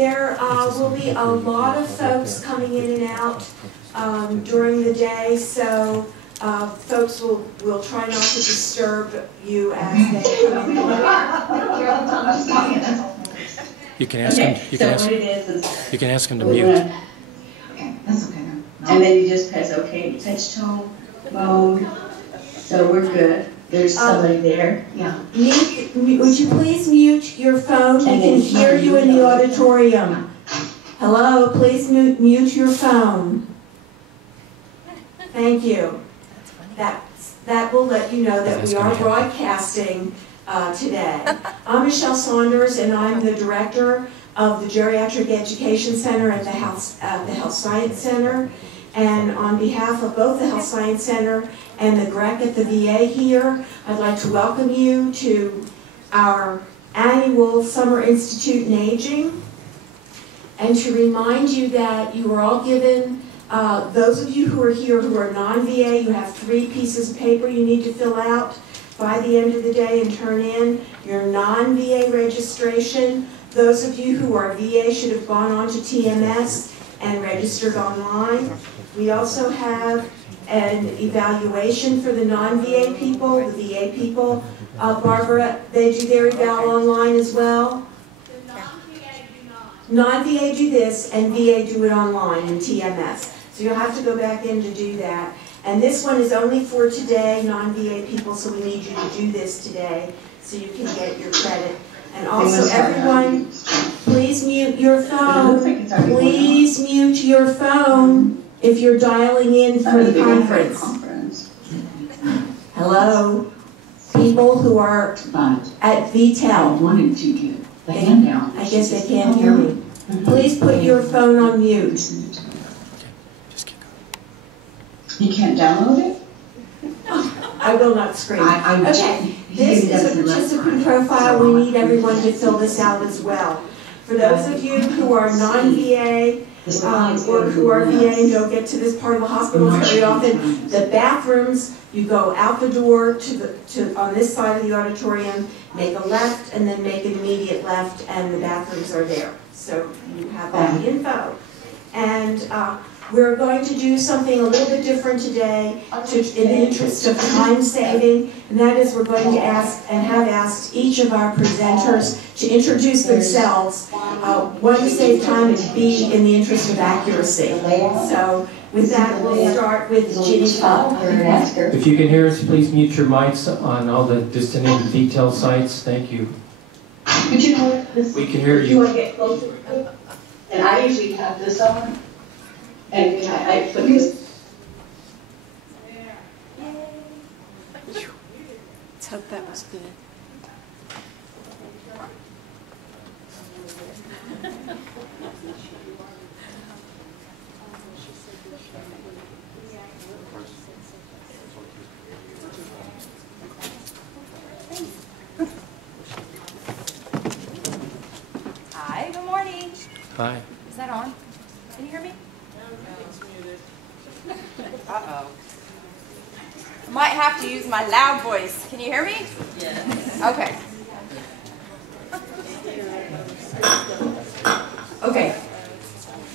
There will be a lot of folks coming in and out during the day, so folks will try not to disturb you as they come in. You can ask him. You can ask him to mute. Okay, that's okay. And then you just press OK, touch tone mode. So we're good. There's somebody there. Yeah. Would you please mute your phone? We can hear you in the auditorium. Hello, please mute your phone. Thank you. That will let you know that we are broadcasting today. I'm Michelle Saunders, and I'm the director of the Geriatric Education Center at the Health Science Center. And on behalf of both the Health Science Center and the GREC at the VA here, I'd like to welcome you to our annual Summer Institute in Aging, and to remind you that you were all given, those of you who are here who are non-VA, you have 3 pieces of paper you need to fill out by the end of the day and turn in your non-VA registration. Those of you who are VA should have gone on to TMS and registered online. We also have an evaluation for the non-VA people, the VA people. Barbara, they do their eval online as well? The non-VA do not. Non-VA do this, and VA do it online in TMS. So you'll have to go back in to do that. And this one is only for today, non-VA people, so we need you to do this today so you can get your credit. And also, everyone, please mute your phone. Please mute your phone if you're dialing in for the conference. Hello, people who are at VTEL. I guess they can't hear me. Please put your phone on mute. You can't download it? I will not scream. Okay, this is a participant profile. We need everyone to fill this out as well. For those of you who are non-VA or who are VA and don't get to this part of the hospital very often, the bathrooms, you go out the door on this side of the auditorium, make a left, and then make an immediate left, and the bathrooms are there. So you have that info. And we're going to do something a little bit different today in the interest of time saving, and that is we're going to ask and have asked each of our presenters to introduce themselves, one to save time and B in the interest of accuracy. So with that, we'll start with Ginny. If you can hear us, please mute your mics on all the distant and detail sites. Thank you. Could you know this? We can hear you. Do you want to get closer? And I usually have this on. And I put this. Let's hope that was good. Hi, good morning. Hi. Is that on? Can you hear me? Uh-oh. I might have to use my loud voice. Can you hear me? Yes. Okay. Okay.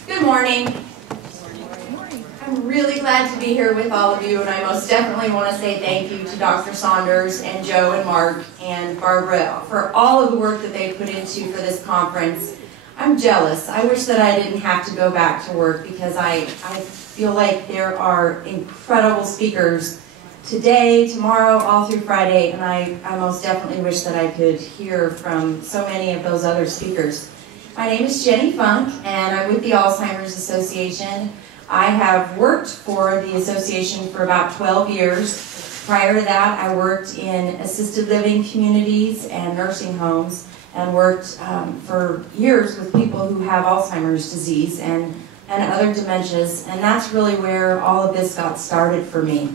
Good morning. I'm really glad to be here with all of you, and I most definitely want to say thank you to Dr. Saunders and Joe and Mark and Barbara for all of the work that they put into for this conference. I'm jealous. I wish that I didn't have to go back to work because I feel like there are incredible speakers today, tomorrow, all through Friday, and I most definitely wish that I could hear from so many of those other speakers. My name is Jenny Funk, and I'm with the Alzheimer's Association. I have worked for the association for about 12 years. Prior to that, I worked in assisted living communities and nursing homes, and worked for years with people who have Alzheimer's disease and other dementias, and that's really where all of this got started for me.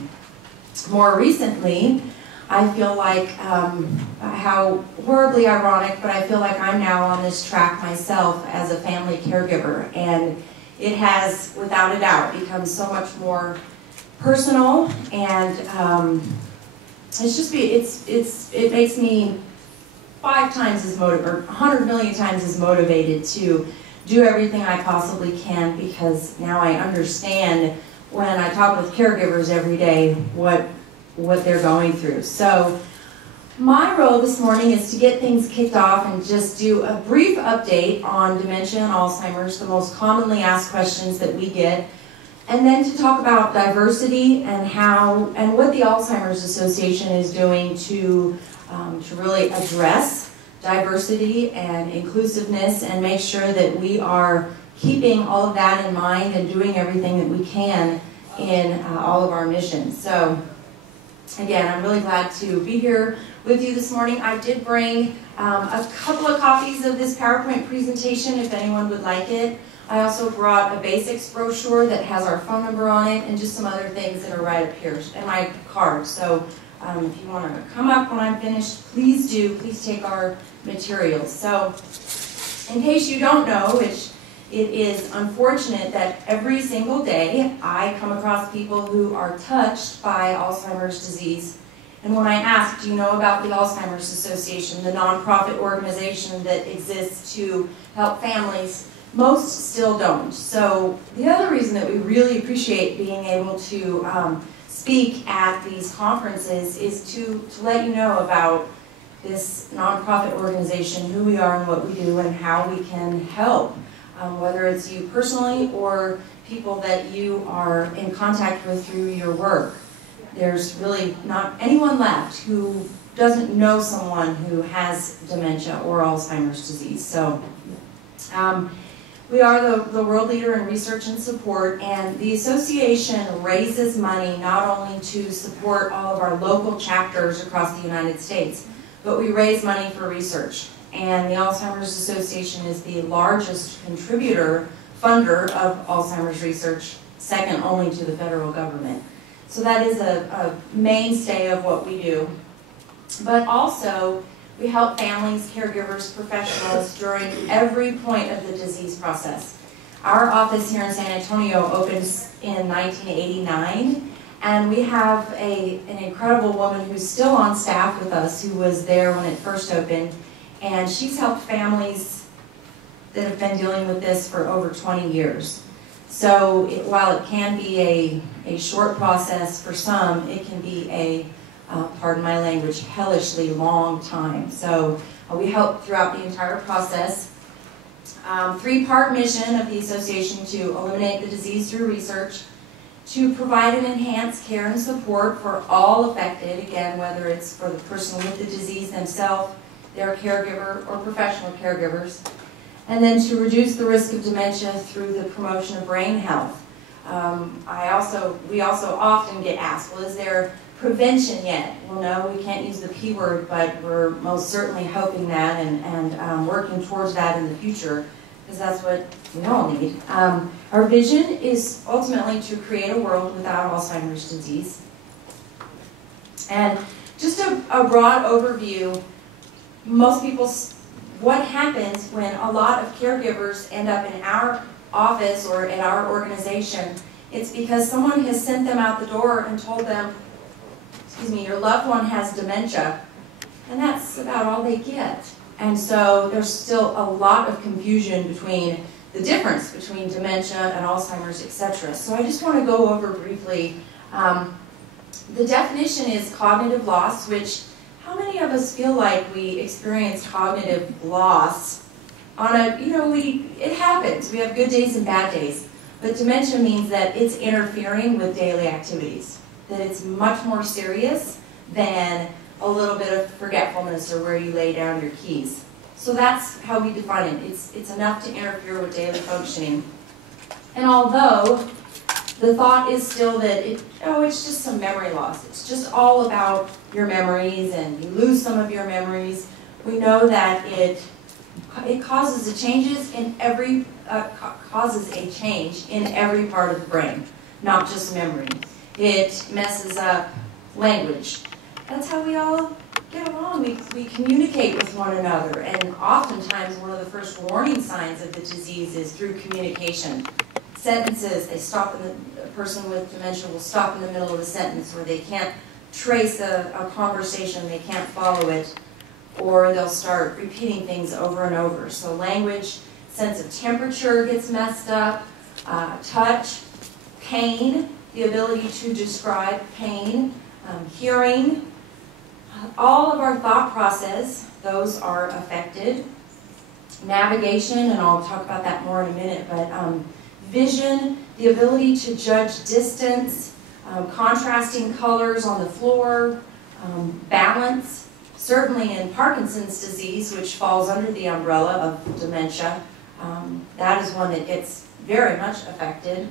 More recently, I feel like, how horribly ironic, but I feel like I'm now on this track myself as a family caregiver, and it has, without a doubt, become so much more personal, and it makes me 5 times as motivated, or 100 million times as motivated to do everything I possibly can, because now I understand when I talk with caregivers every day what they're going through. So my role this morning is to get things kicked off and just do a brief update on dementia and Alzheimer's, the most commonly asked questions that we get, and then to talk about diversity and what the Alzheimer's Association is doing to really address diversity and inclusiveness and make sure that we are keeping all of that in mind and doing everything that we can in all of our missions. So again, I'm really glad to be here with you this morning. I did bring a couple of copies of this PowerPoint presentation if anyone would like it. I also brought a basics brochure that has our phone number on it and just some other things that are right up here and my card. So if you want to come up when I'm finished, please do. Please take our materials. So in case you don't know, which it is unfortunate that every single day I come across people who are touched by Alzheimer's disease. And when I ask, do you know about the Alzheimer's Association, the nonprofit organization that exists to help families, most still don't. So the other reason that we really appreciate being able to speak at these conferences is to let you know about this nonprofit organization, who we are and what we do and how we can help. Whether it's you personally or people that you are in contact with through your work. There's really not anyone left who doesn't know someone who has dementia or Alzheimer's disease. So we are the world leader in research and support, and the association raises money not only to support all of our local chapters across the United States, but we raise money for research. And the Alzheimer's Association is the largest funder of Alzheimer's research, second only to the federal government. So that is a mainstay of what we do. But also, we help families, caregivers, professionals during every point of the disease process. Our office here in San Antonio opened in 1989, and we have an incredible woman who's still on staff with us who was there when it first opened. And she's helped families that have been dealing with this for over 20 years. So while it can be a short process for some, it can be pardon my language, hellishly long time. So we help throughout the entire process. Three-part mission of the association: to eliminate the disease through research, to provide and enhance care and support for all affected, again, whether it's for the person with the disease themselves, their caregiver, or professional caregivers, and then to reduce the risk of dementia through the promotion of brain health. We also often get asked, well, is there prevention yet? Well, no, we can't use the P word, but we're most certainly hoping that and working towards that in the future, because that's what we all need. Our vision is ultimately to create a world without Alzheimer's disease. And just a broad overview, most people, what happens when a lot of caregivers end up in our office or in our organization, it's because someone has sent them out the door and told them, excuse me, your loved one has dementia, and that's about all they get. And so there's still a lot of confusion between the difference between dementia and Alzheimer's, etc. So I just want to go over briefly. The definition is cognitive loss, which how many of us feel like we experience cognitive loss on it happens. We have good days and bad days. But dementia means that it's interfering with daily activities, that it's much more serious than a little bit of forgetfulness or where you lay down your keys. So that's how we define it. It's enough to interfere with daily functioning. And although the thought is still that it's just some memory loss. It's just all about your memories and you lose some of your memories. We know that it causes a change in every part of the brain, not just memory. It messes up language. That's how we all get along. We communicate with one another, and oftentimes one of the first warning signs of the disease is through communication. Sentences, a person with dementia will stop in the middle of a sentence, or they can't trace a conversation, they can't follow it, or they'll start repeating things over and over. So language sense of temperature gets messed up, touch, pain, the ability to describe pain, hearing, all of our thought process, those are affected. Navigation, and I'll talk about that more in a minute, but vision, the ability to judge distance, contrasting colors on the floor, balance, certainly in Parkinson's disease, which falls under the umbrella of dementia, that is one that gets very much affected.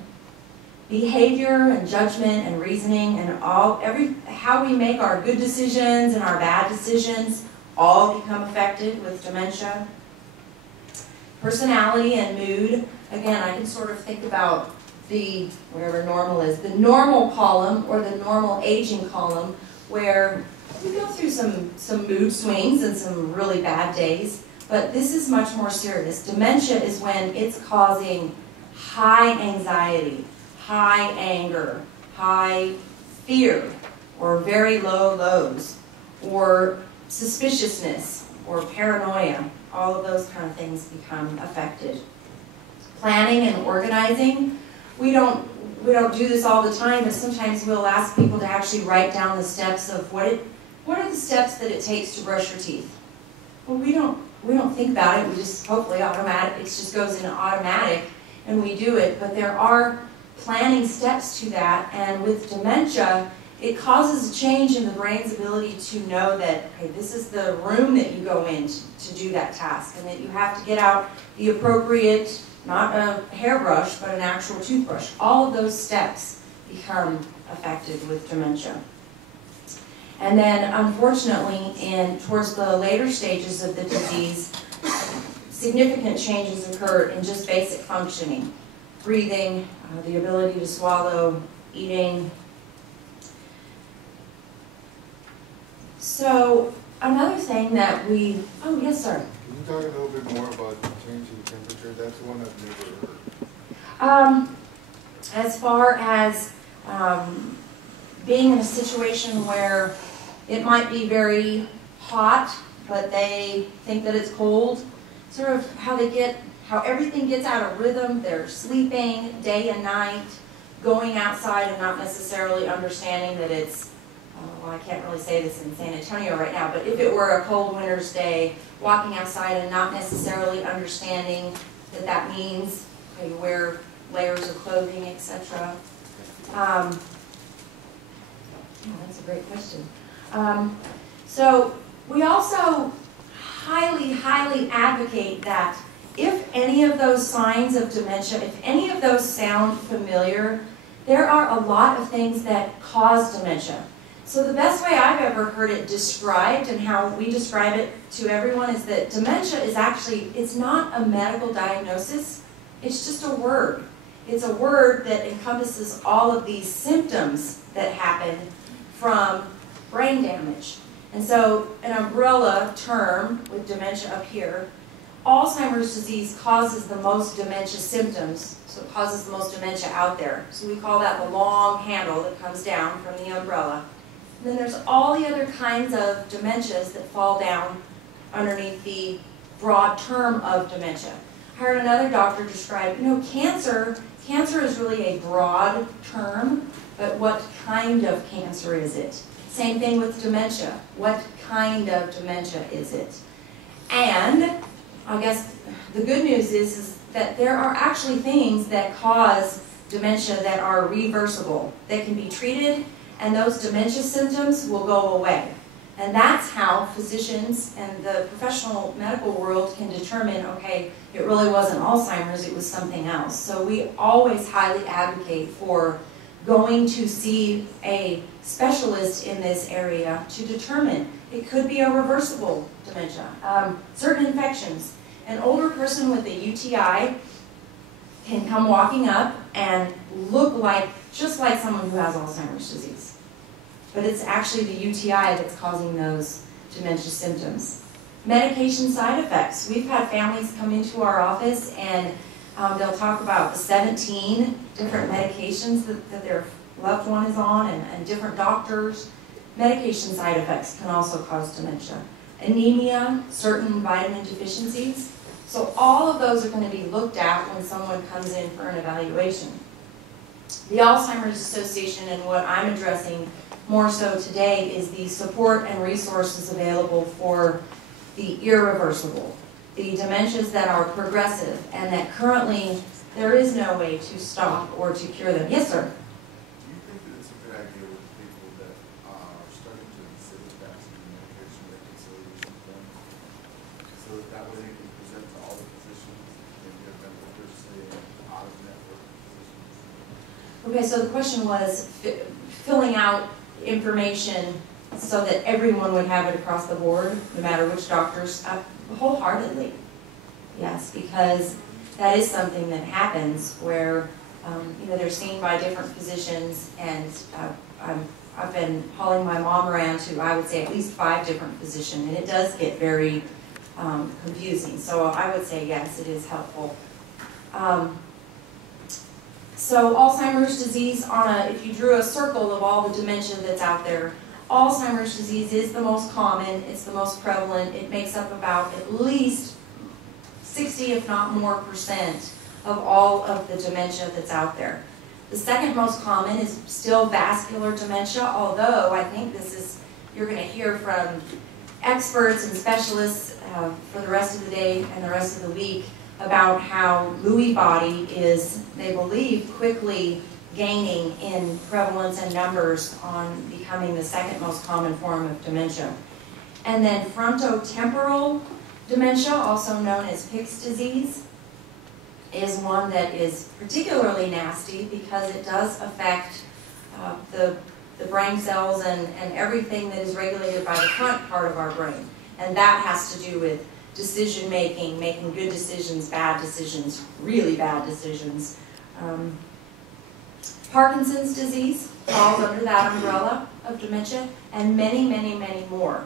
Behavior and judgment and reasoning and how we make our good decisions and our bad decisions all become affected with dementia. Personality and mood, again, I can sort of think about wherever normal is, the normal column or the normal aging column, where we go through some mood swings and some really bad days, but this is much more serious. Dementia is when it's causing high anxiety, high anger, high fear, or very low lows, or suspiciousness, or paranoia. All of those kind of things become affected. Planning and organizing, we don't do this all the time, but sometimes we'll ask people to actually write down the steps of what are the steps that it takes to brush your teeth. Well, we don't think about it. We just hopefully automatic. It just goes into automatic, and we do it. But there are planning steps to that, and with dementia, it causes a change in the brain's ability to know that, okay, this is the room that you go in to do that task, and that you have to get out the appropriate, not a hairbrush, but an actual toothbrush. All of those steps become affected with dementia. And then, unfortunately, towards the later stages of the disease, significant changes occur in just basic functioning. Breathing, the ability to swallow, eating. So, another thing that oh yes sir. Can you talk a little bit more about the change in temperature? That's the one I've never heard. As far as being in a situation where it might be very hot, but they think that it's cold, sort of how everything gets out of rhythm. They're sleeping day and night, going outside and not necessarily understanding that it's, well, I can't really say this in San Antonio right now, but if it were a cold winter's day, walking outside and not necessarily understanding that that means, okay, you wear layers of clothing, etc. Oh, that's a great question. So we also highly, highly advocate that if any of those signs of dementia, if any of those sound familiar, there are a lot of things that cause dementia. So the best way I've ever heard it described, and how we describe it to everyone, is that dementia is actually, it's not a medical diagnosis, it's just a word. It's a word that encompasses all of these symptoms that happen from brain damage. And so an umbrella term with dementia up here, Alzheimer's disease causes the most dementia symptoms, so it causes the most dementia out there. So we call that the long handle that comes down from the umbrella. And then there's all the other kinds of dementias that fall down underneath the broad term of dementia. I heard another doctor describe, cancer is really a broad term, but what kind of cancer is it? Same thing with dementia. What kind of dementia is it? And I guess the good news is that there are actually things that cause dementia that are reversible, that can be treated, and those dementia symptoms will go away. And that's how physicians and the professional medical world can determine, okay, it really wasn't Alzheimer's, it was something else. So we always highly advocate for going to see a specialist in this area to determine. It could be a reversible dementia. Certain infections. An older person with a UTI can come walking up and look just like someone who has Alzheimer's disease. But it's actually the UTI that's causing those dementia symptoms. Medication side effects. We've had families come into our office and they'll talk about the 17 different medications that their loved one is on, and different doctors. Medication side effects can also cause dementia. Anemia, certain vitamin deficiencies. So all of those are going to be looked at when someone comes in for an evaluation. The Alzheimer's Association, and what I'm addressing more so today, is the support and resources available for the irreversible, the dementias that are progressive and that currently there is no way to stop or to cure them. Yes, sir? Do you think that it's a good idea with people that are starting to exhibit vaccine medication reconciliation forms, so that way they can present to all the physicians and give them what they're saying out-of-network physicians? Okay, so the question was filling out information so that everyone would have it across the board, no matter which doctors, wholeheartedly. Yes, because that is something that happens where they're seen by different physicians, and I've been hauling my mom around to, I would say, at least 5 different physicians, and it does get very confusing. So I would say yes, it is helpful. So Alzheimer's disease, if you drew a circle of all the dementia that's out there, Alzheimer's disease is the most common, it's the most prevalent. It makes up about at least 60, if not more, % of all of the dementia that's out there. The second most common is still vascular dementia, although I think you're going to hear from experts and specialists for the rest of the day and the rest of the week about how Lewy body is, they believe, quickly gaining in prevalence and numbers on becoming the second most common form of dementia. And then frontotemporal dementia, also known as Pick's disease, is one that is particularly nasty because it does affect the brain cells and everything that is regulated by the front part of our brain. And that has to do with decision making, making good decisions, bad decisions, really bad decisions. Parkinson's disease falls under that umbrella of dementia, and many, many, many more.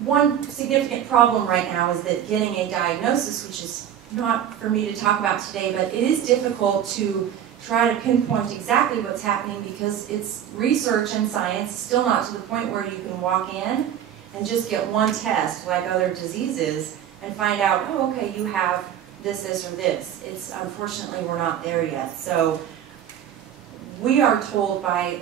One significant problem right now is that getting a diagnosis, which is not for me to talk about today, but it is difficult to try to pinpoint exactly what's happening because it's research and science, still not to the point where you can walk in and just get one test like other diseases and find out, oh, okay, you have this, or this. It's, unfortunately, we're not there yet. So we are told by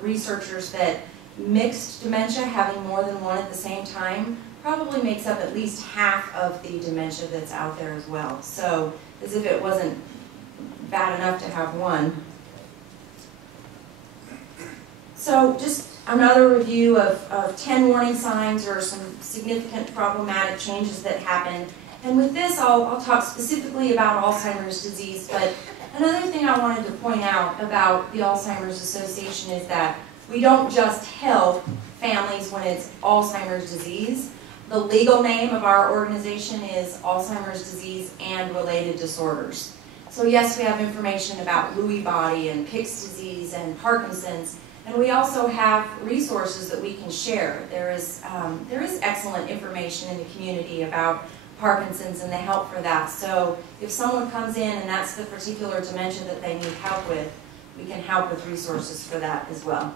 researchers that mixed dementia, having more than one at the same time, probably makes up at least half of the dementia that's out there as well. So, as if it wasn't bad enough to have one. So, just another review of 10 warning signs or some significant problematic changes that happen. And with this, I'll talk specifically about Alzheimer's disease, but another thing I wanted to point out about the Alzheimer's Association is that we don't just help families when it's Alzheimer's disease. The legal name of our organization is Alzheimer's disease and related disorders. So yes, we have information about Lewy body and Pick's disease and Parkinson's, and we also have resources that we can share. There is excellent information in the community about Parkinson's and the help for that. So if someone comes in and that's the particular dementia that they need help with, we can help with resources for that as well.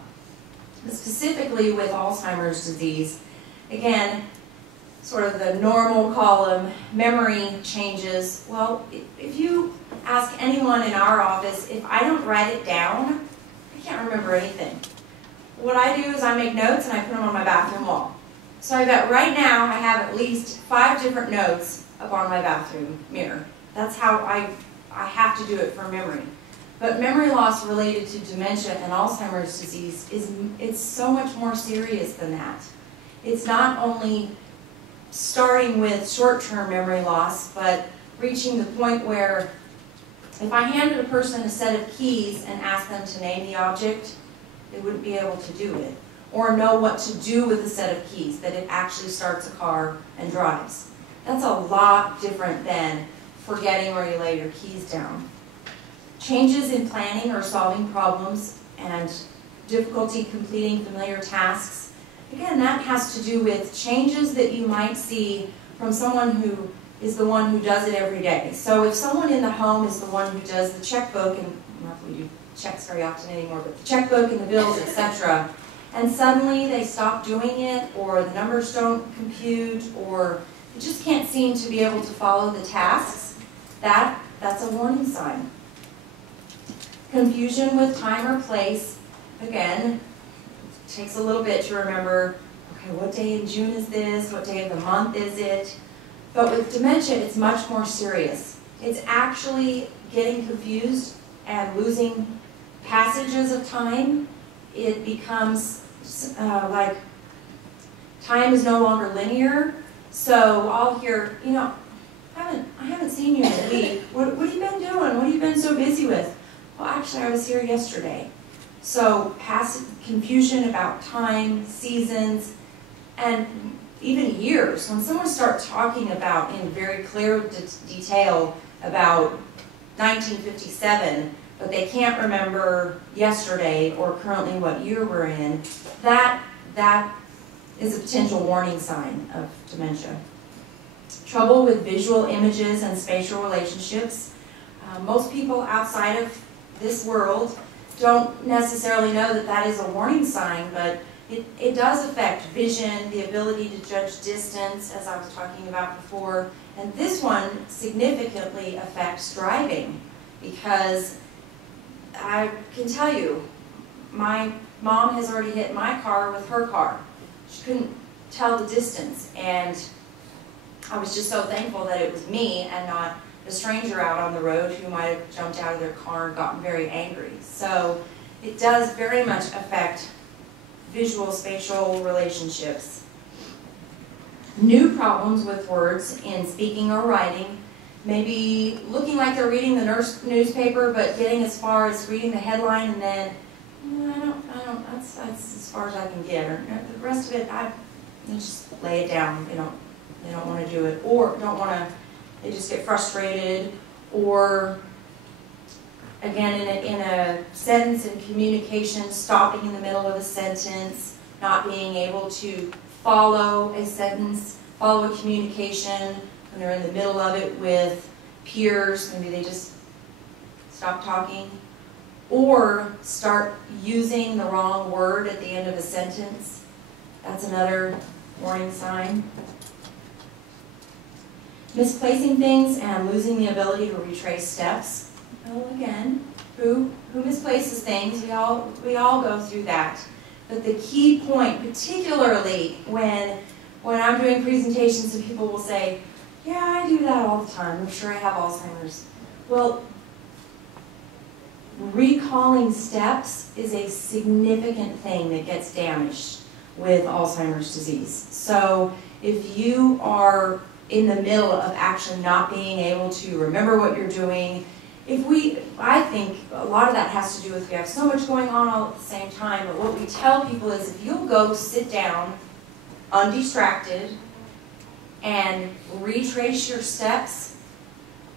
But specifically with Alzheimer's disease, again, sort of the normal column, memory changes. Well, if you ask anyone in our office, if I don't write it down, I can't remember anything. What I do is I make notes and I put them on my bathroom wall. So I bet right now I have at least 5 different notes up on my bathroom mirror. That's how I have to do it for memory. But memory loss related to dementia and Alzheimer's disease it's so much more serious than that. It's not only starting with short-term memory loss, but reaching the point where if I handed a person a set of keys and asked them to name the object, they wouldn't be able to do it, or know what to do with the set of keys, that it actually starts a car and drives. That's a lot different than forgetting where you lay your keys down. Changes in planning or solving problems and difficulty completing familiar tasks. Again, that has to do with changes that you might see from someone who is the one who does it every day. So if someone in the home is the one who does the checkbook, and not that we do checks very often anymore, but the checkbook and the bills, etc., and suddenly they stop doing it, or the numbers don't compute, or They just can't seem to be able to follow the tasks. That's a warning sign. Confusion with time or place, again, takes a little bit to remember, okay, what day in June is this? What day of the month is it? But with dementia, it's much more serious. It's actually getting confused and losing passages of time. It becomes like time is no longer linear. So I'll hear, you know, I haven't seen you in a week. What have you been doing? What have you been so busy with? Well, actually, I was here yesterday. So confusion about time, seasons, and even years. When someone starts talking about in very clear detail about 1957, but they can't remember yesterday or currently what year we're in, that is a potential warning sign of dementia. Trouble with visual images and spatial relationships. Most people outside of this world don't necessarily know that that is a warning sign, but it does affect vision, the ability to judge distance, as I was talking about before. And this one significantly affects driving, because I can tell you, my mom has already hit my car with her car. She couldn't tell the distance, and I was just so thankful that it was me and not a stranger out on the road who might have jumped out of their car and gotten very angry. So it does very much affect visual spatial relationships. New problems with words in speaking or writing, maybe looking like they're reading the newspaper, but getting as far as reading the headline and then, that's as far as I can get. Or the rest of it, they just lay it down. They don't want to do it, or they just get frustrated, or again, in a sentence in communication, stopping in the middle of a sentence, not being able to follow a sentence, follow a communication when they're in the middle of it with peers. Maybe they just stop talking, or start using the wrong word at the end of a sentence. That's another warning sign. Misplacing things and losing the ability to retrace steps. Well, again, who misplaces things? We all go through that. But the key point, particularly when I'm doing presentations and people will say, yeah, I do that all the time. I'm sure I have Alzheimer's. Well, recalling steps is a significant thing that gets damaged with Alzheimer's disease. So if you are in the middle of actually not being able to remember what you're doing, I think a lot of that has to do with we have so much going on all at the same time, but what we tell people is if you'll go sit down, undistracted, and retrace your steps,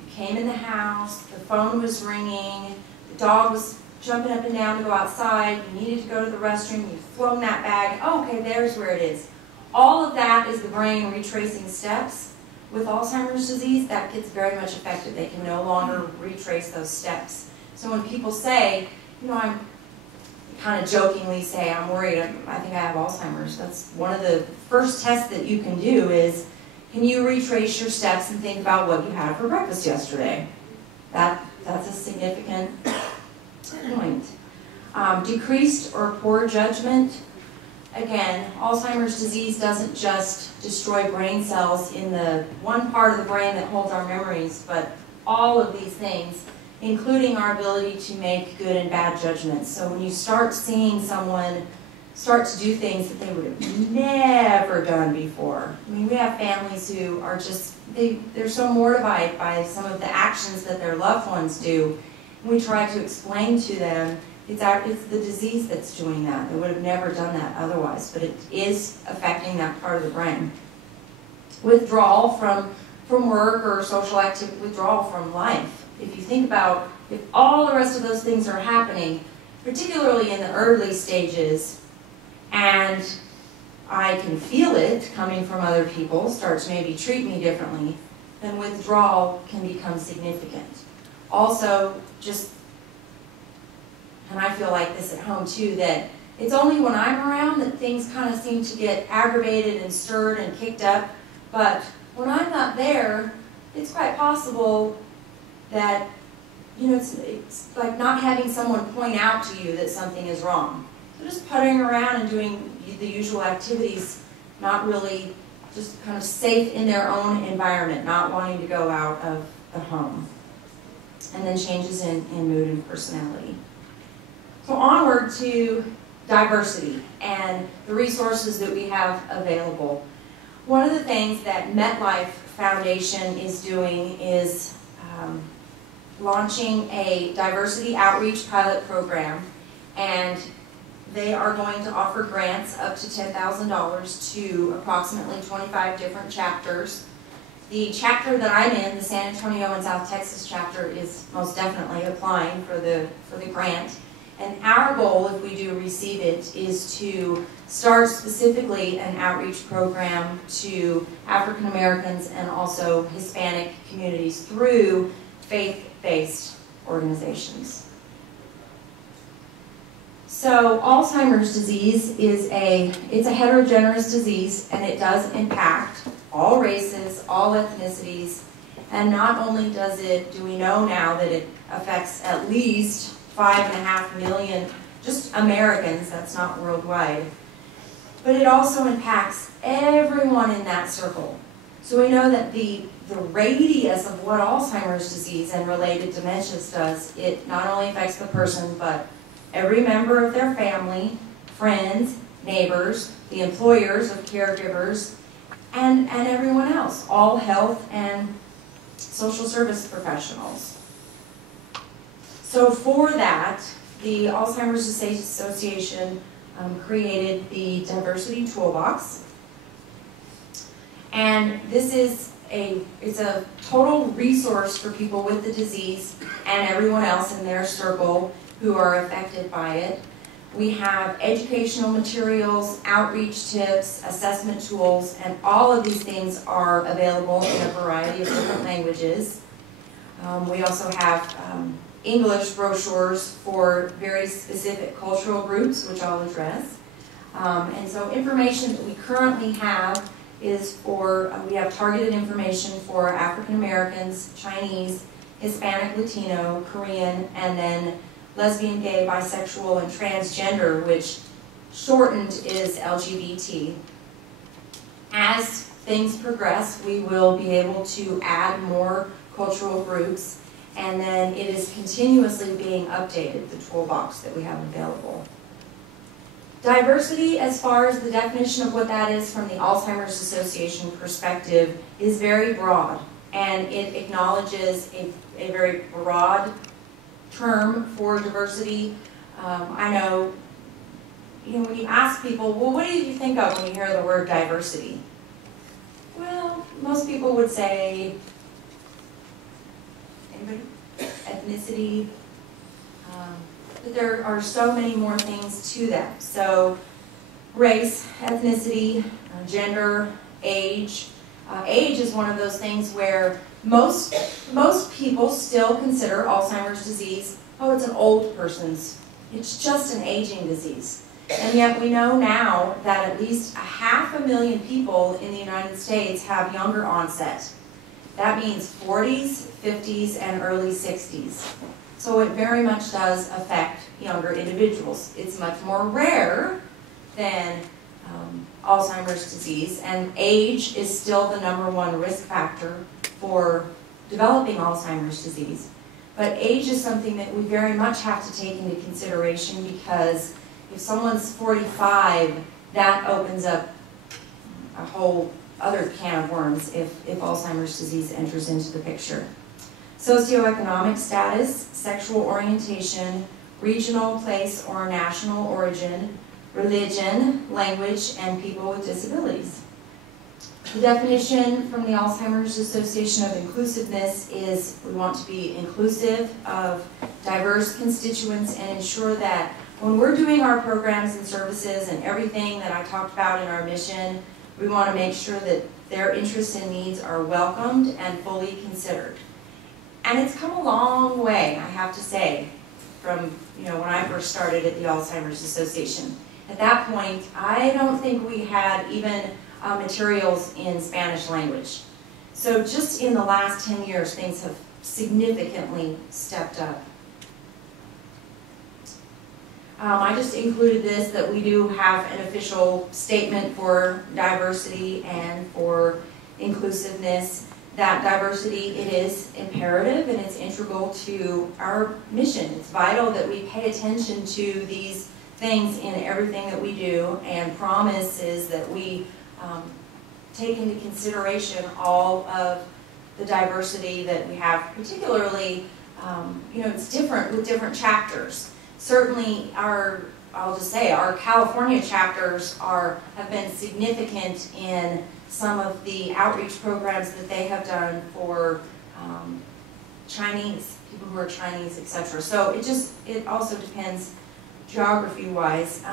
you came in the house, the phone was ringing, the dog was jumping up and down to go outside, you needed to go to the restroom, you've flown that bag, oh, okay, there's where it is. All of that is the brain retracing steps. With Alzheimer's disease, that gets very much affected. They can no longer retrace those steps. So when people say, I'm kind of jokingly say, I'm worried, I think I have Alzheimer's. That's one of the first tests that you can do is, can you retrace your steps and think about what you had for breakfast yesterday? That's a significant point. Decreased or poor judgment. Again, Alzheimer's disease doesn't just destroy brain cells in the one part of the brain that holds our memories, but all of these things, including our ability to make good and bad judgments. So when you start seeing someone start to do things that they would have never done before. I mean, we have families who are just, they're so mortified by some of the actions that their loved ones do. And we try to explain to them, it's the disease that's doing that. They would have never done that otherwise, but it is affecting that part of the brain. Withdrawal from work or social activity, withdrawal from life. If you think about, if all the rest of those things are happening, particularly in the early stages, and I can feel it coming from other people, start to maybe treat me differently, then withdrawal can become significant. Also, and I feel like this at home too, that it's only when I'm around that things kind of seem to get aggravated and stirred and kicked up, but when I'm not there, it's quite possible that, you know, it's like not having someone point out to you that something is wrong. So just puttering around and doing the usual activities, not really, just kind of safe in their own environment, not wanting to go out of the home. And then changes in mood and personality. So onward to diversity and the resources that we have available. One of the things that MetLife Foundation is doing is launching a diversity outreach pilot program, and they are going to offer grants up to $10,000 to approximately 25 different chapters. The chapter that I'm in, the San Antonio and South Texas chapter, is most definitely applying for the grant. And our goal, if we do receive it, is to start specifically an outreach program to African Americans and also Hispanic communities through faith-based organizations. So Alzheimer's disease is it's a heterogeneous disease, and it does impact all races, all ethnicities, and not only do we know now that it affects at least 5.5 million just Americans, that's not worldwide, but it also impacts everyone in that circle. So we know that the radius of what Alzheimer's disease and related dementias does, it not only affects the person, but every member of their family, friends, neighbors, the employers of caregivers, and everyone else, all health and social service professionals. So for that, the Alzheimer's Association created the Diversity Toolbox. And this is it's a total resource for people with the disease and everyone else in their circle who are affected by it. We have educational materials, outreach tips, assessment tools, and all of these things are available in a variety of different languages. We also have English brochures for very specific cultural groups, which I'll address. And so information that we currently have is we have targeted information for African Americans, Chinese, Hispanic, Latino, Korean, and then lesbian, gay, bisexual, and transgender, which shortened is LGBT. As things progress, we will be able to add more cultural groups, and then it is continuously being updated, the toolbox that we have available. Diversity, as far as the definition of what that is from the Alzheimer's Association perspective, is very broad, and it acknowledges a very broad term for diversity. I know, when you ask people, well, what do you think of when you hear the word diversity? Well, most people would say, anybody? Ethnicity. But there are so many more things to that. So race, ethnicity, gender, age. Age is one of those things where most people still consider Alzheimer's disease, oh, it's an old person's, it's just an aging disease. And yet we know now that at least 500,000 people in the United States have younger onset. That means 40s, 50s, and early 60s. So it very much does affect younger individuals. It's much more rare than Alzheimer's disease, and age is still the #1 risk factor for developing Alzheimer's disease. But age is something that we very much have to take into consideration, because if someone's 45, that opens up a whole other can of worms if Alzheimer's disease enters into the picture. Socioeconomic status, sexual orientation, regional, place, or national origin, religion, language, and people with disabilities. The definition from the Alzheimer's Association of inclusiveness is we want to be inclusive of diverse constituents and ensure that when we're doing our programs and services and everything that I talked about in our mission, we want to make sure that their interests and needs are welcomed and fully considered. And it's come a long way, I have to say, from when I first started at the Alzheimer's Association. At that point, I don't think we had even materials in Spanish language. So just in the last 10 years, things have significantly stepped up. I just included this, that we do have an official statement for diversity and for inclusiveness. That diversity, it is imperative and it's integral to our mission. It's vital that we pay attention to these things in everything that we do, and promise is that we take into consideration all of the diversity that we have, particularly, it's different with different chapters. Certainly I'll just say, our California chapters have been significant in some of the outreach programs that they have done for Chinese, people who are Chinese, etc. So it also depends geography-wise.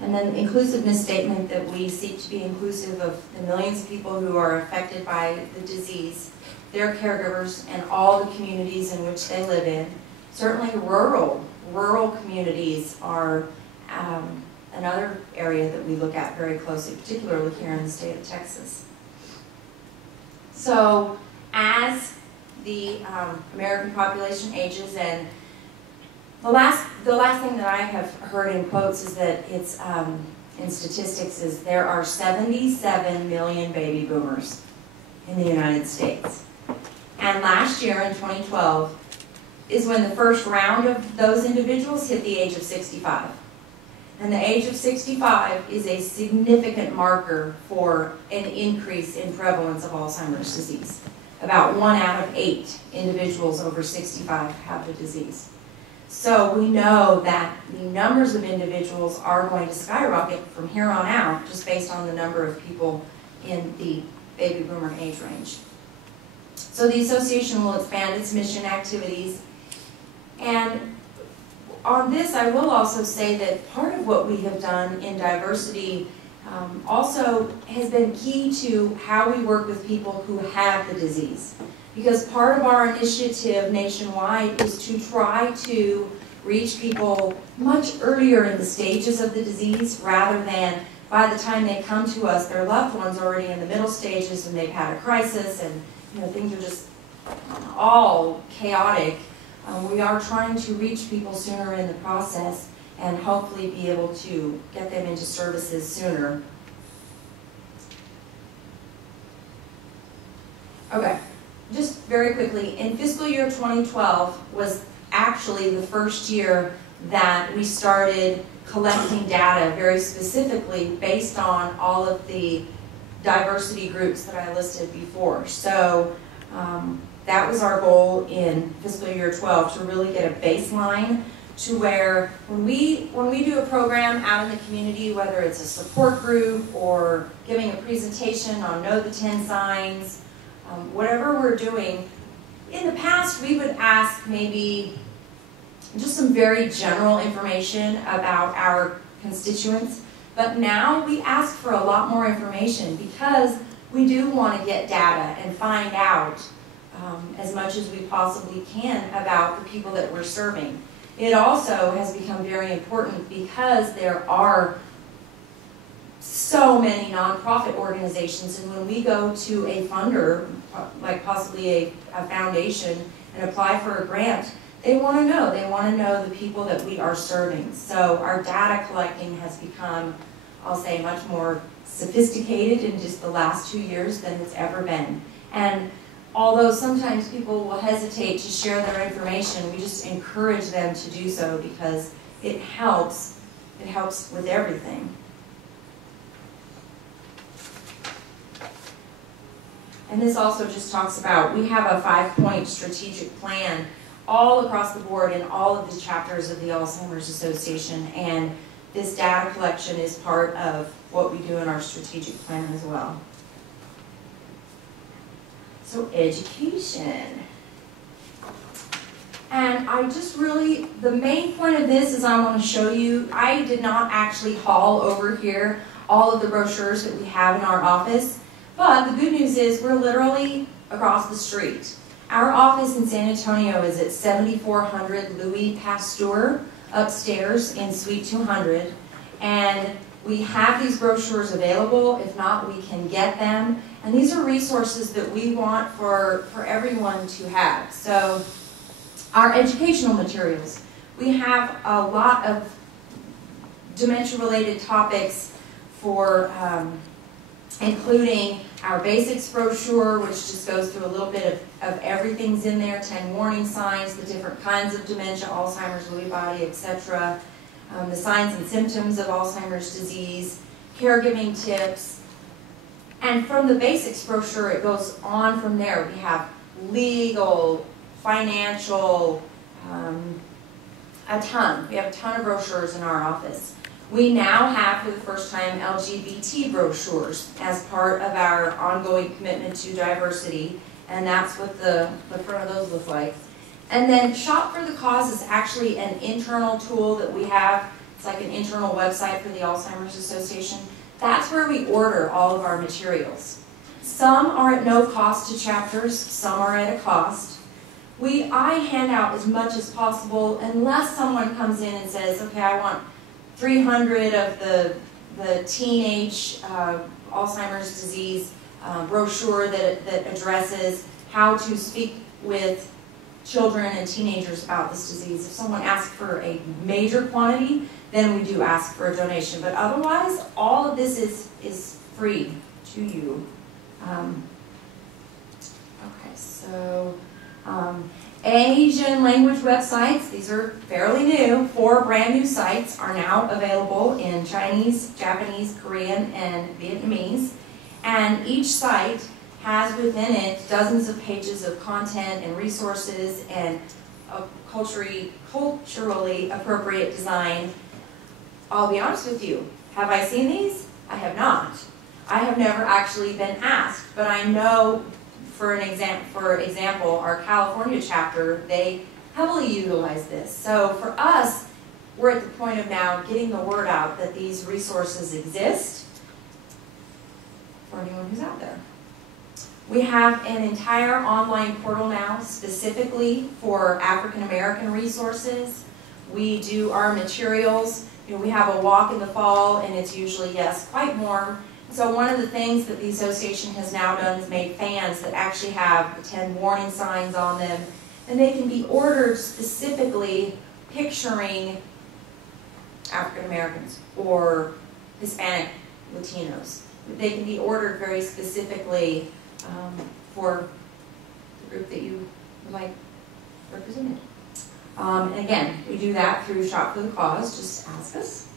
And then the inclusiveness statement that we seek to be inclusive of the millions of people who are affected by the disease, their caregivers, and all the communities in which they live in. Certainly rural communities are another area that we look at very closely, particularly here in the state of Texas. So as the American population ages, and the last thing that I have heard in quotes is that it's in statistics is there are 77 million baby boomers in the United States. And last year in 2012 is when the first round of those individuals hit the age of 65. And the age of 65 is a significant marker for an increase in prevalence of Alzheimer's disease. About 1 out of 8 individuals over 65 have the disease. So we know that the numbers of individuals are going to skyrocket from here on out, just based on the number of people in the baby boomer age range. So the association will expand its mission activities. And on this, I will also say that part of what we have done in diversity also has been key to how we work with people who have the disease. Because part of our initiative nationwide is to try to reach people much earlier in the stages of the disease, rather than by the time they come to us, their loved one's already in the middle stages and they've had a crisis and things are just all chaotic. We are trying to reach people sooner in the process and hopefully be able to get them into services sooner. Okay. Just very quickly, in fiscal year 2012 was actually the first year that we started collecting data very specifically based on all of the diversity groups that I listed before. So that was our goal in fiscal year 12, to really get a baseline to where when we do a program out in the community, whether it's a support group or giving a presentation on Know the 10 Signs, whatever we're doing, in the past we would ask maybe just some very general information about our constituents, but now we ask for a lot more information because we do want to get data and find out as much as we possibly can about the people that we're serving. It also has become very important because there are so many nonprofit organizations, and when we go to a funder, like possibly a foundation, and apply for a grant, they want to know the people that we are serving. So our data collecting has become, I'll say, much more sophisticated in just the last 2 years than it's ever been. And although sometimes people will hesitate to share their information, we just encourage them to do so because it helps with everything. And this also just talks about, we have a 5-point strategic plan all across the board in all of the chapters of the Alzheimer's Association, and this data collection is part of what we do in our strategic plan as well. So education. And I just really, the main point of this is I want to show you, I did not actually haul over here all of the brochures that we have in our office. But the good news is we're literally across the street. Our office in San Antonio is at 7400 Louis Pasteur, upstairs in Suite 200. And We have these brochures available. If not, we can get them. And these are resources that we want for everyone to have. So our educational materials. We have a lot of dementia-related topics for including our basics brochure, which just goes through a little bit of everything's in there, 10 warning signs, the different kinds of dementia, Alzheimer's, Lewy body, etc., the signs and symptoms of Alzheimer's disease, caregiving tips, and from the basics brochure, it goes on from there. We have legal, financial, a ton. We have a ton of brochures in our office. We now have, for the first time, LGBT brochures as part of our ongoing commitment to diversity, and that's what the front of those look like. And then Shop for the Cause is actually an internal tool that we have. It's like an internal website for the Alzheimer's Association. That's where we order all of our materials. Some are at no cost to chapters, some are at a cost. I hand out as much as possible unless someone comes in and says, okay, I want 300 of the teenage Alzheimer's disease brochure that addresses how to speak with children and teenagers about this disease. If someone asks for a major quantity, then we do ask for a donation. But otherwise, all of this is free to you. Okay, so Asian language websites, these are fairly new. 4 brand new sites are now available in Chinese, Japanese, Korean, and Vietnamese. And each site has within it dozens of pages of content and resources and culturally appropriate design. I'll be honest with you, have I seen these? I have not. I have never actually been asked, but I know, for example, our California chapter, they heavily utilize this. So for us, we're at the point of now getting the word out that these resources exist for anyone who's out there. We have an entire online portal now specifically for African American resources. We do our materials. You know, we have a walk in the fall, and it's usually, yes, quite warm. So one of the things that the association has now done is made fans that actually have 10 warning signs on them, and they can be ordered specifically picturing African Americans or Hispanic Latinos. They can be ordered very specifically for the group that you would like represented. And again, we do that through Shop for the Cause, just ask us.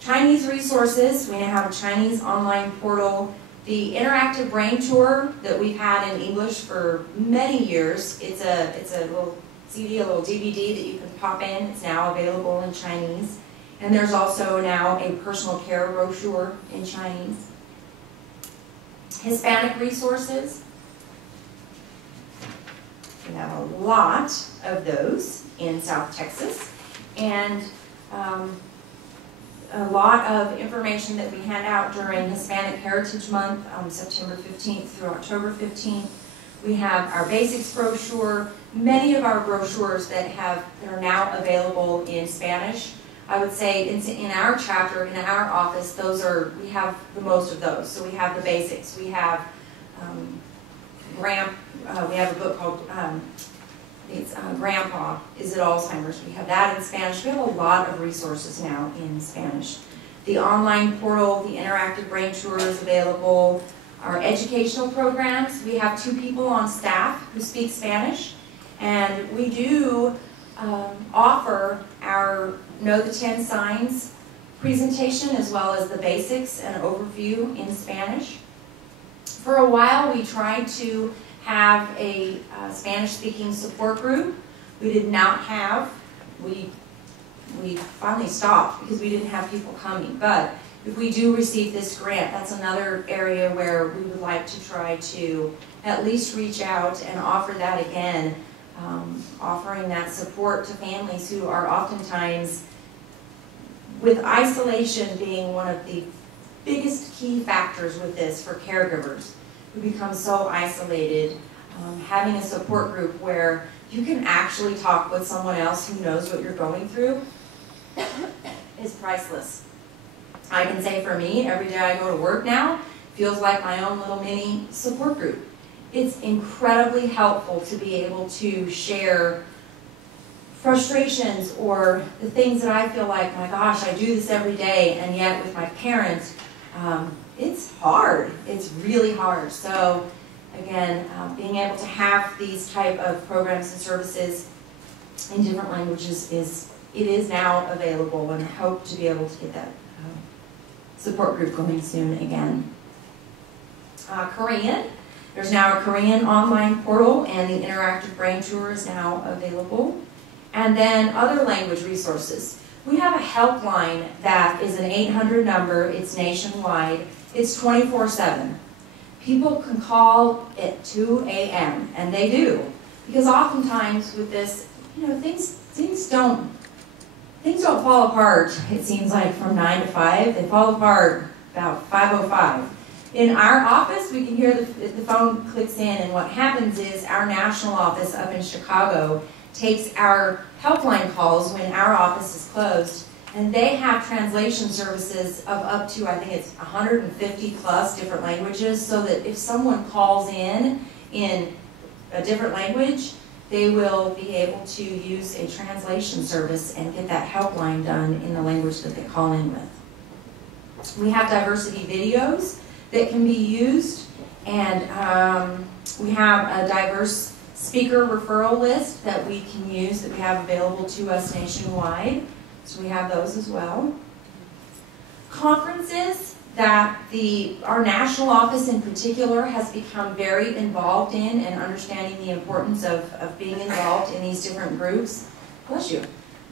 Chinese resources, we now have a Chinese online portal. The interactive brain tour that we've had in English for many years, it's a little CD, a little DVD that you can pop in. It's now available in Chinese. And there's also now a personal care brochure in Chinese. Hispanic resources, we have a lot of those in South Texas, and a lot of information that we hand out during Hispanic Heritage Month, September 15th through October 15th. We have our basics brochure, many of our brochures that are now available in Spanish. I would say in our chapter, in our office, we have the most of those. So we have the basics. We have we have a book called Grandpa, Is It Alzheimer's? We have that in Spanish. We have a lot of resources now in Spanish. The online portal, the interactive brain tour is available. Our educational programs, we have 2 people on staff who speak Spanish, and we do offer our Know the 10 Signs presentation as well as the basics and overview in Spanish. For a while, we tried to have a Spanish-speaking support group. We did not have. We finally stopped because we didn't have people coming. But if we do receive this grant, that's another area where we would like to try to at least reach out and offer that again, offering that support to families who are oftentimes, with isolation being one of the biggest key factors with this for caregivers who become so isolated, having a support group where you can actually talk with someone else who knows what you're going through is priceless. I can say for me, every day I go to work now, feels like my own little mini support group. It's incredibly helpful to be able to share frustrations or the things that I feel like, my gosh, I do this every day, and yet with my parents, it's hard. It's really hard. So again, being able to have these type of programs and services in different languages is now available, and I hope to be able to get that support group going soon again. Korean. There's now a Korean online portal, and the interactive brain tour is now available. And then other language resources. We have a helpline that is an 800 number. It's nationwide. It's 24/7. People can call at 2 a.m. and they do, because oftentimes with this, you know, things don't fall apart. It seems like from 9 to 5. They fall apart about 5:05. In our office, we can hear the phone clicks in, and what happens is our national office up in Chicago takes our helpline calls when our office is closed, and they have translation services of up to, I think it's 150 plus different languages, so that if someone calls in a different language, they will be able to use a translation service and get that helpline done in the language that they call in with. We have diversity videos that can be used, and we have a diverse speaker referral list that we can use, that we have available to us nationwide. So we have those as well. Conferences that our national office in particular has become very involved in, and understanding the importance of being involved in these different groups. Bless you.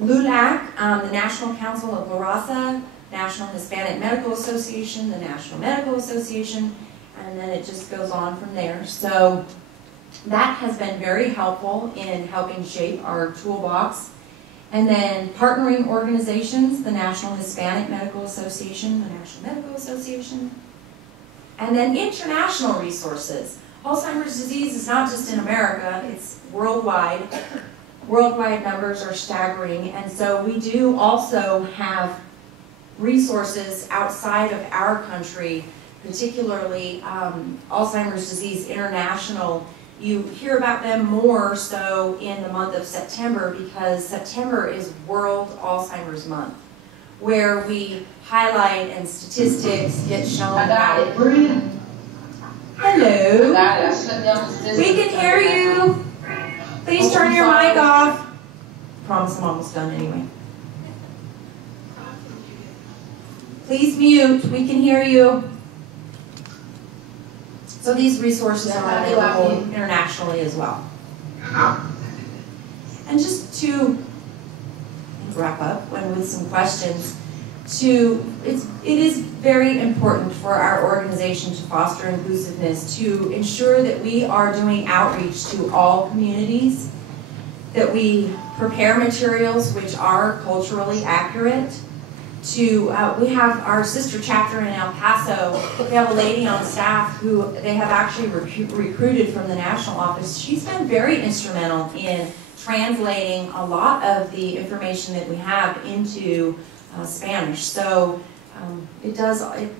LULAC, the National Council of La Raza, National Hispanic Medical Association, the National Medical Association, and then it just goes on from there. So that has been very helpful in helping shape our toolbox. And then partnering organizations, the National Hispanic Medical Association, the National Medical Association, and then international resources. Alzheimer's disease is not just in America, it's worldwide. Worldwide numbers are staggering, and so we do also have resources outside of our country, particularly Alzheimer's Disease International. You hear about them more so in the month of September, because September is World Alzheimer's Month, where we highlight and statistics get shown. I got it. Breathe. Hello. I got it. I shut down the system. We can hear you. Please turn your mic off. Promise I'm almost done anyway. Please mute. We can hear you. So these resources are available internationally as well. And just to wrap up with some questions, it is very important for our organization to foster inclusiveness, to ensure that we are doing outreach to all communities, that we prepare materials which are culturally accurate. We have our sister chapter in El Paso. We have a lady on staff who they have actually recruited from the national office. She's been very instrumental in translating a lot of the information that we have into Spanish. So it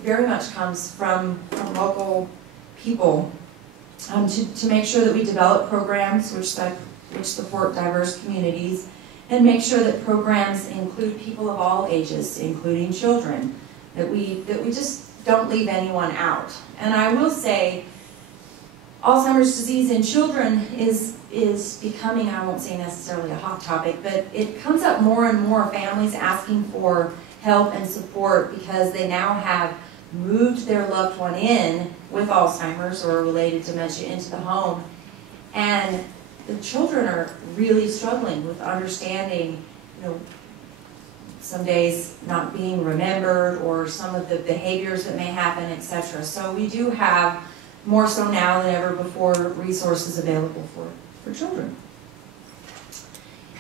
very much comes from local people to make sure that we develop programs which support diverse communities, and make sure that programs include people of all ages, including children, that we just don't leave anyone out. And I will say, Alzheimer's disease in children is becoming, I won't say necessarily a hot topic, but it comes up more and more, families asking for help and support because they now have moved their loved one in with Alzheimer's or related dementia into the home. And the children are really struggling with understanding, some days not being remembered, or some of the behaviors that may happen, etc. So we do have, more so now than ever before, resources available for children.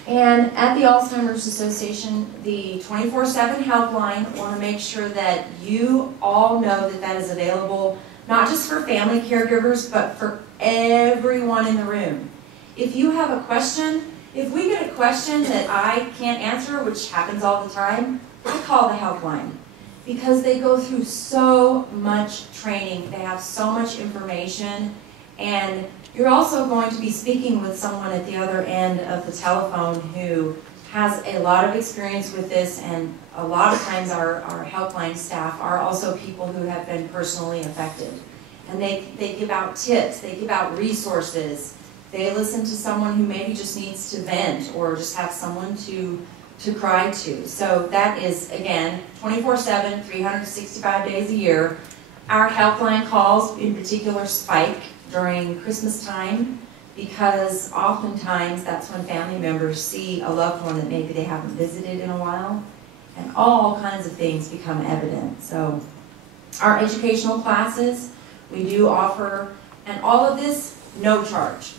And at the Alzheimer's Association, the 24/7 helpline, I want to make sure that you all know that is available, not just for family caregivers, but for everyone in the room. If you have a question, if we get a question that I can't answer, which happens all the time, I call the helpline. because they go through so much training, they have so much information, and you're also going to be speaking with someone at the other end of the telephone who has a lot of experience with this, and a lot of times our helpline staff are also people who have been personally affected. And they give out tips, they give out resources, they listen to someone who maybe just needs to vent or just have someone to cry to. So that is, again, 24/7, 365 days a year. Our helpline calls in particular spike during Christmas time, because oftentimes that's when family members see a loved one that maybe they haven't visited in a while, and all kinds of things become evident. So our educational classes, we do offer, and all of this, no charge.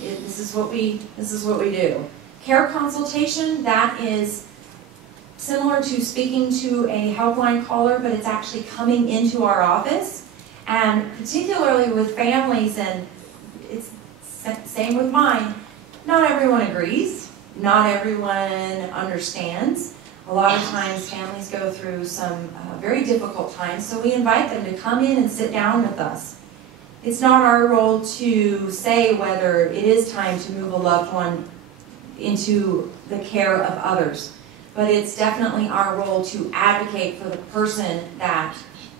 This is what we do. Care consultation, that is similar to speaking to a helpline caller, but it's actually coming into our office. And particularly with families, and it's same with mine, not everyone agrees, not everyone understands. A lot of times families go through some very difficult times, so we invite them to come in and sit down with us. It's not our role to say whether it is time to move a loved one into the care of others, but it's definitely our role to advocate for the person that,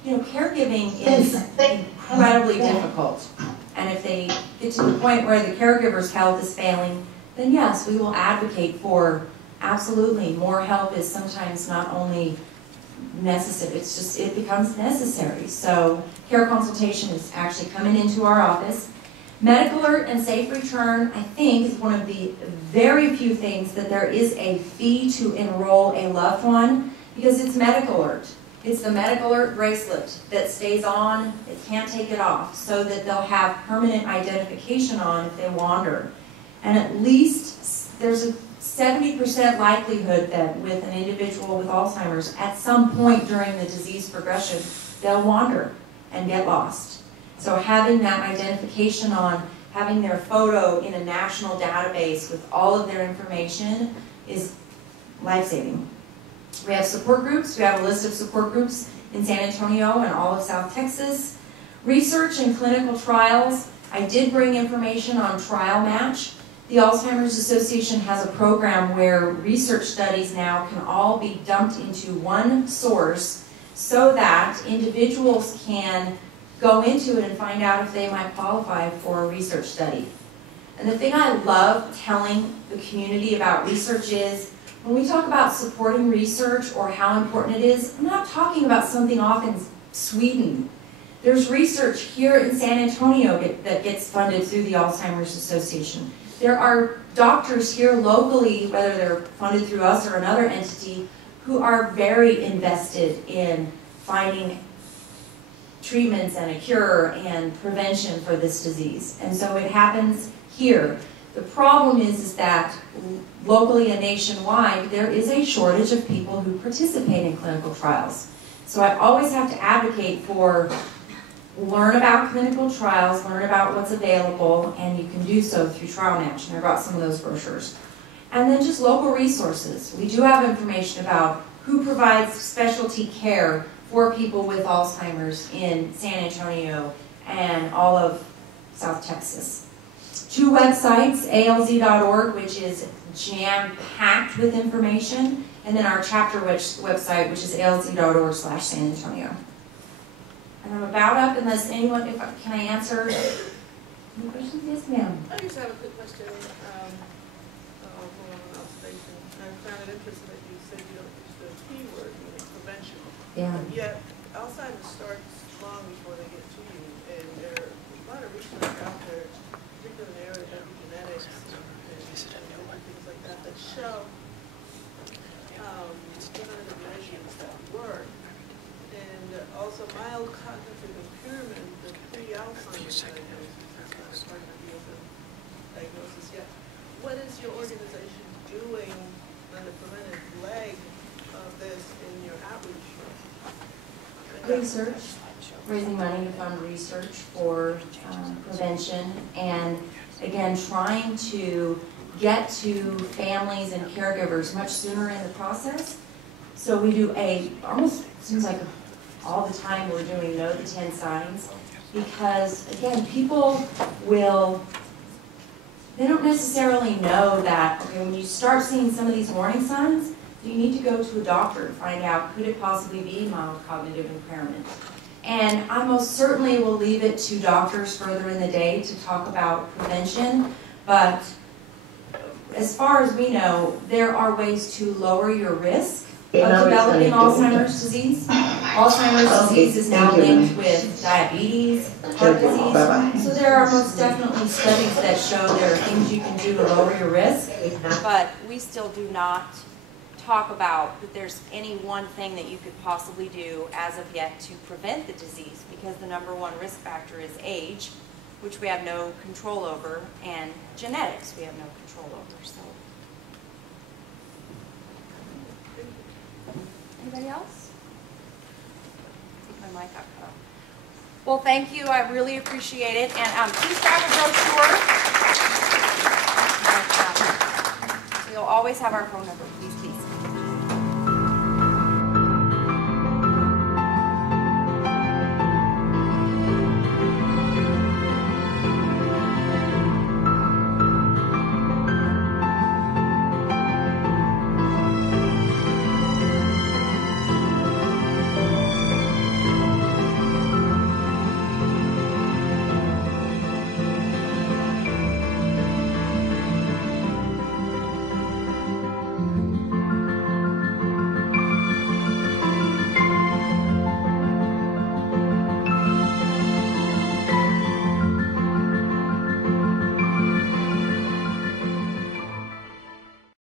caregiving is incredibly difficult. And if they get to the point where the caregiver's health is failing, then yes, we will advocate for, absolutely, more help is sometimes not only necessary, it becomes necessary. So care consultation is actually coming into our office. Medical alert and safe return, I think, is one of the very few things that there is a fee to enroll a loved one, because it's medical alert. It's the medical alert bracelet that stays on, it can't take it off, so that they'll have permanent identification on if they wander. And at least there's a 70% likelihood that with an individual with Alzheimer's, at some point during the disease progression, they'll wander and get lost. So having that identification on, having their photo in a national database with all of their information is life-saving. We have support groups. We have a list of support groups in San Antonio and all of South Texas. Research and clinical trials. I did bring information on Trial Match. The Alzheimer's Association has a program where research studies now can all be dumped into one source so that individuals can go into it and find out if they might qualify for a research study. And the thing I love telling the community about research is, when we talk about supporting research or how important it is, I'm not talking about something off in Sweden. There's research here in San Antonio that gets funded through the Alzheimer's Association. There are doctors here locally, whether they're funded through us or another entity, who are very invested in finding treatments and a cure and prevention for this disease. And so it happens here. The problem is that locally and nationwide, there is a shortage of people who participate in clinical trials. So I always have to advocate for learn about clinical trials, learn about what's available, and you can do so through Trial Match. And I brought some of those brochures. And then just local resources. We do have information about who provides specialty care for people with Alzheimer's in San Antonio and all of South Texas. 2 websites, alz.org, which is jam-packed with information, and then our chapter website, which is alz.org/San Antonio. And I'm about up, unless anyone, can I answer any questions? Yes, ma'am. I just have a quick question. More of an observation. I found it interesting that you said you don't use the P word, prevention. Yeah. Yet Alzheimer's starts long before they get to you, and there are a lot of research out there, particularly in the area of epigenetics and things like that, that show preventative measures that work. And also mild cognitive impairment, the pre-Alzheimer's diagnosis is not a part of the DSM diagnosis yet. What is your organization doing on the preventive leg of this in your outreach? Research, raising money to fund research for prevention, and again, trying to get to families and caregivers much sooner in the process. So we do almost seems like all the time we're doing no to 10 signs, because again, people they don't necessarily know that, okay, when you start seeing some of these warning signs, you need to go to a doctor to find out, could it possibly be mild cognitive impairment? And I most certainly will leave it to doctors further in the day to talk about prevention, but as far as we know, there are ways to lower your risk of developing Alzheimer's disease. Alzheimer's disease is now linked with diabetes, heart disease. So there are most definitely studies that show there are things you can do to lower your risk. But we still do not talk about that there's any one thing that you could possibly do as of yet to prevent the disease, because the #1 risk factor is age, which we have no control over, and genetics we have no control over. So, anybody else? I think my mic got cut off. Well, thank you. I really appreciate it, and please grab a brochure. You'll always have our phone number. Please keep